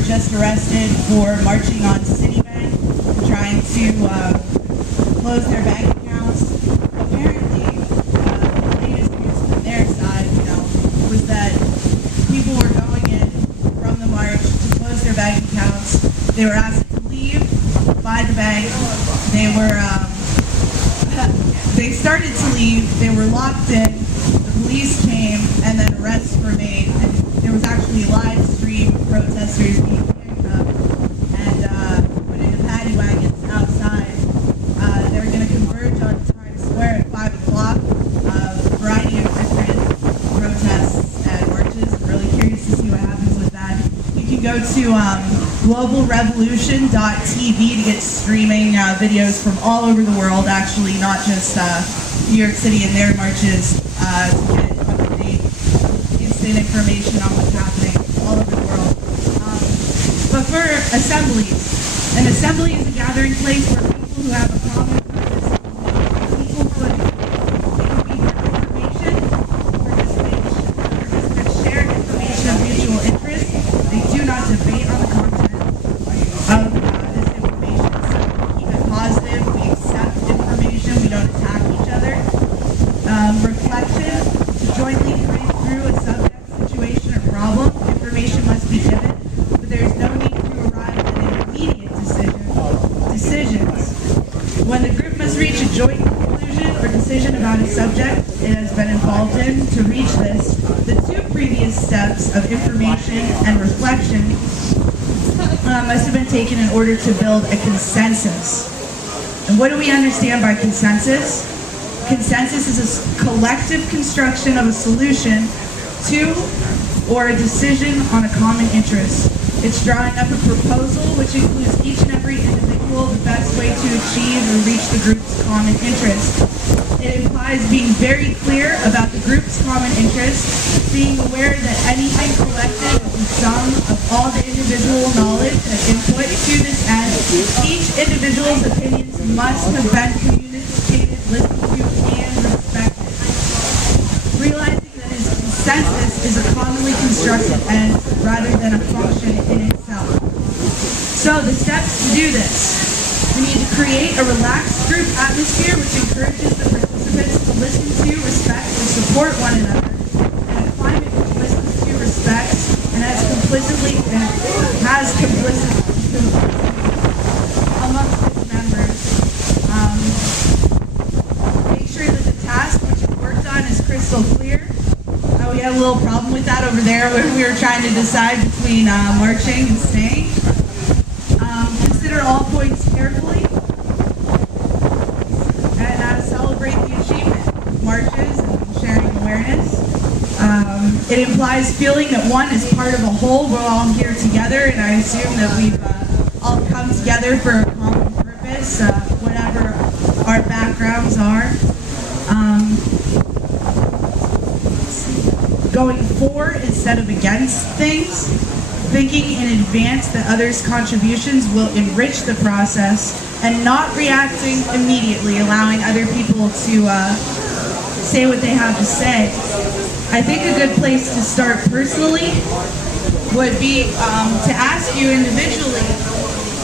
were just arrested for marching on Citibank, trying to close their bank accounts. Apparently, the latest news from their side, was that people were going in from the march to close their bank accounts. They were asked to leave by the bank. They started to leave. They were locked in. The police came, and then arrests were made. And there was actually a live stream of protesters being handcuffed and put into paddy wagons outside. They were going to converge on Times Square at 5 o'clock. A variety of different protests and marches. I'm really curious to see what happens with that. You can go to globalrevolution.tv to get streaming videos from all over the world, actually, not just New York City and their marches, to get up-to-date, instant information on what's happening all over the world. But for assemblies, an assembly is a gathering place where people who have a common purpose on equal footing. It can be for information, participants share information of mutual interest. They do not debate on the content of this information, so we keep it positive. We accept information. We don't attack each other. Reflection, to jointly think through a subject, situation, or problem. Information must be given, but there is no need to arrive at an immediate decisions. When the group must reach a joint conclusion or decision about a subject it has been involved in, to reach this, the two previous steps of information and reflection must have been taken in order to build a consensus. And what do we understand by consensus? Consensus is a collective construction of a solution to or a decision on a common interest. It's drawing up a proposal which includes each and every individual the best way to achieve or reach the group's common interest. It implies being very clear about the group's common interest, being aware that anything collected is the sum of all the individual knowledge and input to this end. Each individual's opinions must have been communicated, listened to, and respected. Realizing that his consensus is a commonly constructed end rather than a function in itself. So the steps to do this. We need to create a relaxed group atmosphere which encourages the participants to listen to, respect, and support one another, and a climate which listens to, respects, and has complicity amongst its members. Make sure that the task which is worked on is crystal clear. We had a little problem with that over there when we were trying to decide between marching and staying. Consider all points carefully and celebrate the achievement of marches and sharing awareness. It implies feeling that one is part of a whole. We're all here together, and I assume that we've all come together for a common purpose, whatever our backgrounds are. Going for instead of against things, thinking in advance that others' contributions will enrich the process, and not reacting immediately, allowing other people to say what they have to say. I think a good place to start personally would be to ask you individually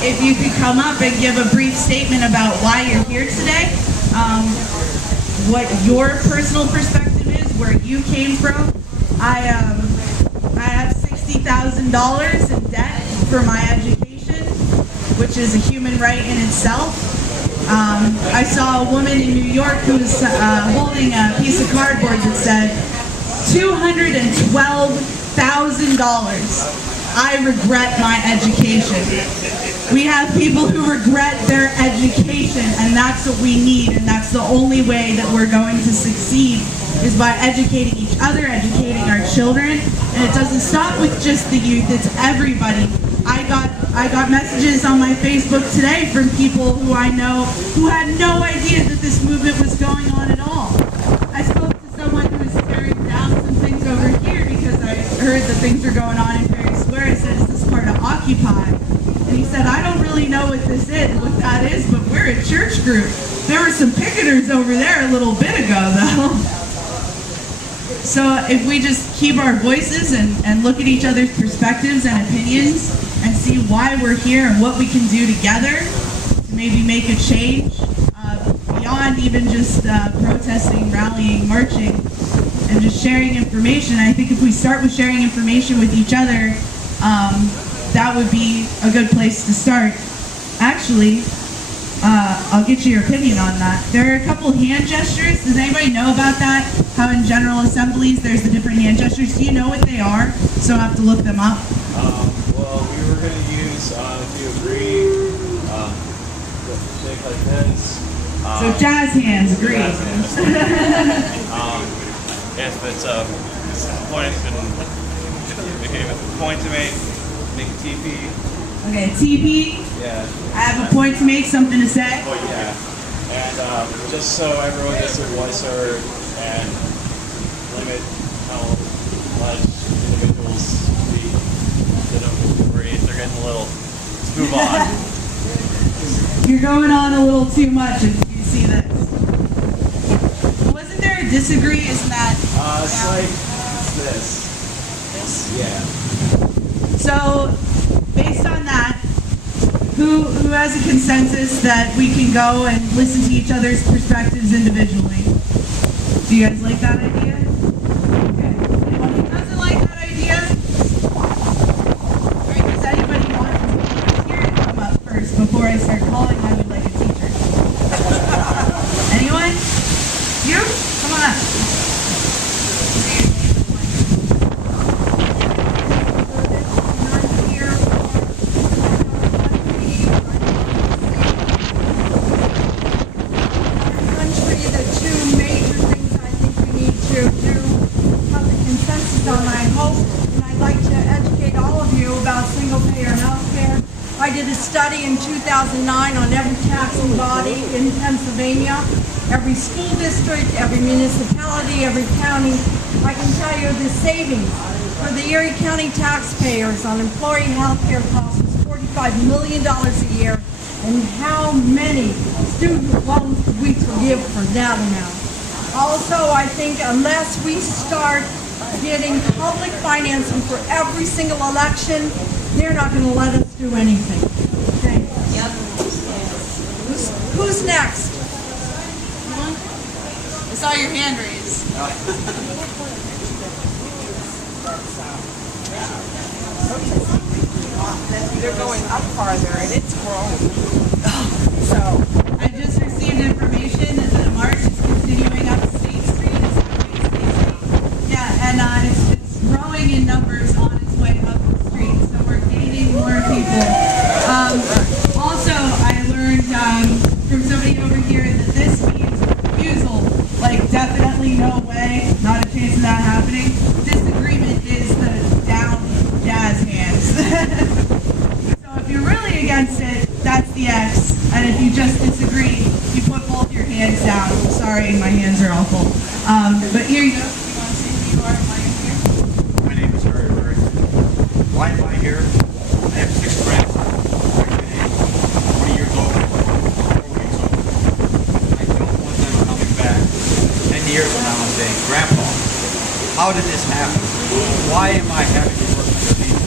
if you could come up and give a brief statement about why you're here today, what your personal perspective is, where you came from. I have $60,000 in debt for my education, which is a human right in itself. I saw a woman in New York who was holding a piece of cardboard that said, $212,000. I regret my education. We have people who regret their education, and that's what we need, and that's the only way that we're going to succeed, is by educating each other, educating our children. And it doesn't stop with just the youth, it's everybody. I got messages on my Facebook today from people who I know who had no idea that this movement was going on at all. I spoke to someone who was tearing down some things over here because I heard that things are going on in Perry Square. I said, is this part of Occupy? And he said, I don't really know what that is, but we're a church group. There were some picketers over there a little bit ago, though. So if we just keep our voices and look at each other's perspectives and opinions and see why we're here and what we can do together to maybe make a change beyond even just protesting, rallying, marching, and just sharing information. I think if we start with sharing information with each other, that would be a good place to start. Actually, I'll get you your opinion on that. There are a couple hand gestures. Does anybody know about that? How in General Assemblies there's the different hand gestures. Do you know what they are? So I have to look them up. Well, we were going to use, if you agree, shake like this. So jazz hands, agree. Jazz hands. Yes, but point to make a TP. Okay, TP. Yeah. I have a point to make, something to say. Oh, yeah. And just so everyone gets their voice heard and limit how much individuals speak, they don't get to breathe. They're getting a little. Let's move on. You're going on a little too much if you see this. Wasn't there a disagree? Isn't that? It's like it's this. This? Yeah. So, based on that, who has a consensus that we can go and listen to each other's perspectives individually? Do you guys like that idea? Okay. Anyone who doesn't like that idea? Or does anybody want to volunteer to come up first before I start calling I would like a teacher? Anyone? You? Come on up. I did a study in 2009 on every taxing body in Pennsylvania, every school district, every municipality, every county. I can tell you the savings for the Erie County taxpayers on employee health care costs is $45 million a year, and how many student loans could we forgive for that amount? Also, I think unless we start getting public financing for every single election, they're not going to let us do anything. Okay. Yep. Who's next? I saw your hand raised. They're going up farther and it's grown. So, I just received information that the march is continuing up State Street. Yeah, and it's growing in numbers on its way up the street. So we're gaining more people. Also, I learned from somebody over here that this means refusal. Like, definitely no way, not a chance of that happening. Disagreement is the down jazz hands. So if you're really against it, that's the X. And if you just disagree, you put both your hands down. Sorry, my hands are awful. But here you go. You want to say who you are and why you're here? My name is Harry Murray. Why am I here? I have 6 friends. 20 years old, 4 weeks old. I don't want them coming back 10 years from now and saying, Grandpa, how did this happen? Why am I having to work for these things?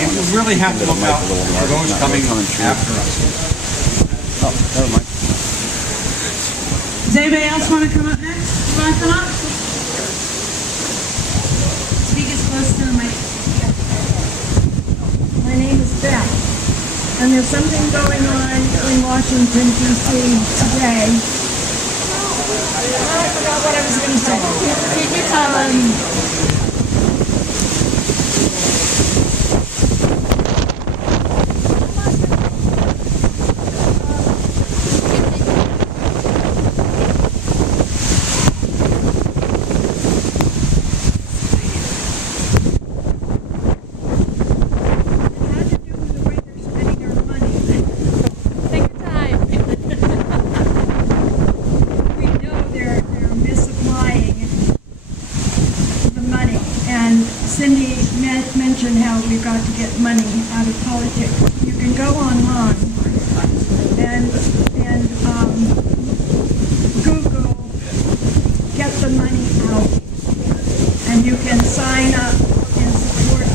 We really have to look out for those coming after us. Oh, never mind. Does anybody else want to come up next? You want to come up? Speak as close to the mic. My name is Beth, and there's something going on in Washington, D.C. today. I forgot what I was going to say. Can you tell them? imagine how we've got to get money out of politics. You can go online and Google get the money out, and you can sign up and support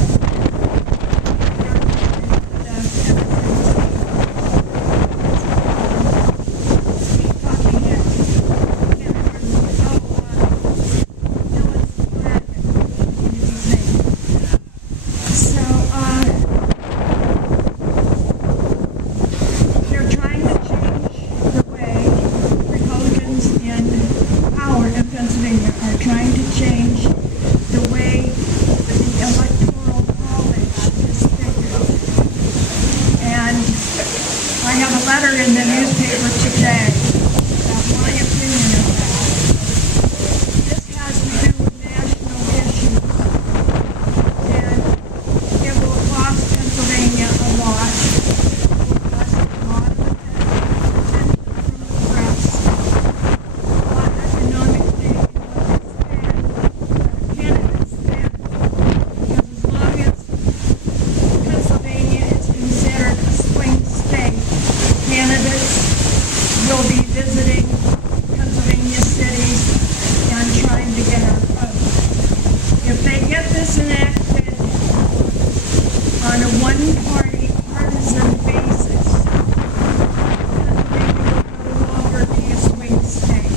in the newspaper today about my opinion of that. This has to do with national issues, and it will cost Pennsylvania a lot. It will cost a lot of attention from the press, a lot economically in what they spend, candidates spend, because as long as Pennsylvania is considered a swing state, candidates will be visiting Pennsylvania cities and trying to get our vote. If they get this enacted on a one-party partisan basis, Pennsylvania will no longer be a swing state.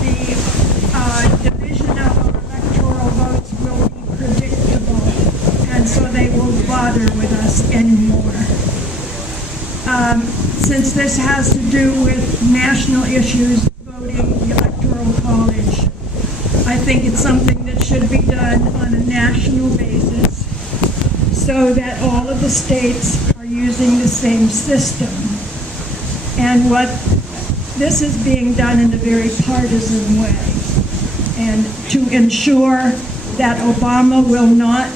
The division of our electoral votes will be predictable, and so they won't bother with us anymore. Since this has to do with national issues, voting, the Electoral College, I think it's something that should be done on a national basis so that all of the states are using the same system. And this is being done in a very partisan way. And to ensure that Obama will not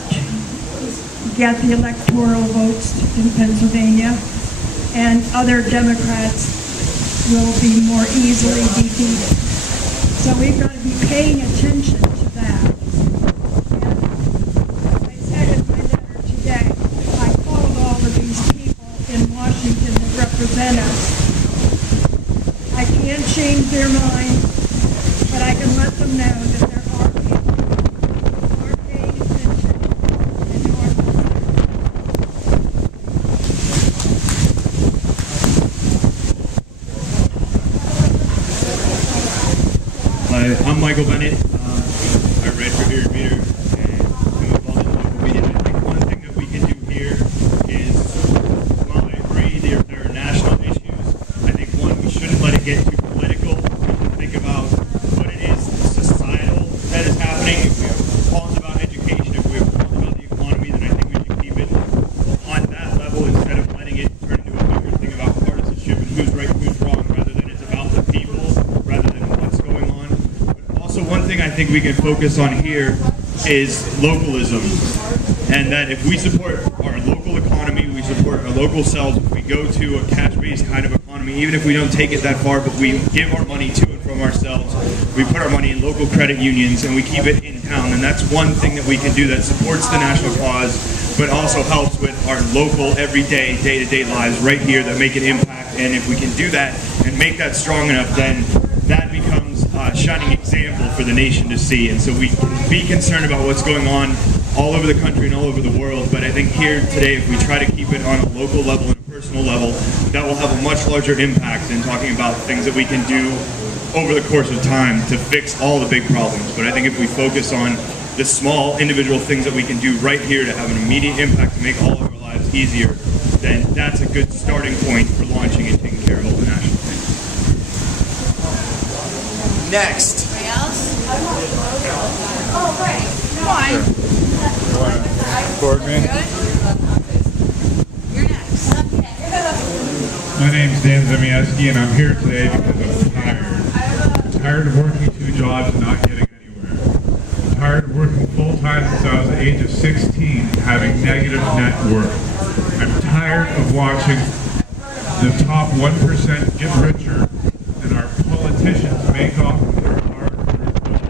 get the electoral votes in Pennsylvania, and other Democrats will be more easily defeated. So we've got to be paying attention to that. And as I said in my letter today, I called all of these people in Washington that represent us. I can't change their mind, but I can let them know that there are people who are paying attention and who are listening. I'm Michael Bennett. I read for Here Meter and I'm involved in local media. I think one thing that we can do here is, while I agree there are national issues, I think one, we shouldn't let it get too political. We should think about what it is societal that is happening. If we're calling about education, if we're calling about the economy, then I think we should keep it on that level instead of letting it turn into a bigger thing about partisanship and who's right and who's wrong, rather than it's about the people, rather than what's going on. Also, one thing I think we can focus on here is localism, and that if we support our local economy, we support our local selves. If we go to a cash-based kind of economy, even if we don't take it that far, but we give our money to and from ourselves, we put our money in local credit unions and we keep it in town, and that's one thing that we can do that supports the national cause, but also helps with our local, everyday, day-to-day lives right here that make an impact. And if we can do that and make that strong enough, then that becomes a shining example for the nation to see. And so we can be concerned about what's going on all over the country and all over the world, but I think here today, if we try to keep it on a local level and a personal level, that will have a much larger impact than talking about things that we can do over the course of time to fix all the big problems. But I think if we focus on the small individual things that we can do right here to have an immediate impact to make all of our lives easier, then that's a good starting point for launching and taking care of all the national things. Next. Anybody else? Oh, right. Why? Record me. You're next. My name's Dan Zemieski, and I'm here today because I'm tired. I'm tired of working 2 jobs and not getting anywhere. I'm tired of working full-time since I was the age of 16 and having negative net worth. I'm tired of watching the top 1% get richer and our politicians make off with their hard-earned gold.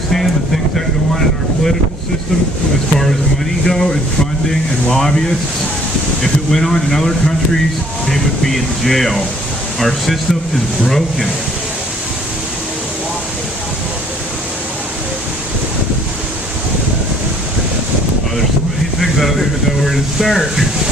understand the things that go on in our political system as far as money go and funding and lobbyists. If it went on in other countries, they would be in jail. Our system is broken. Oh, there's so many things I don't even know where to start.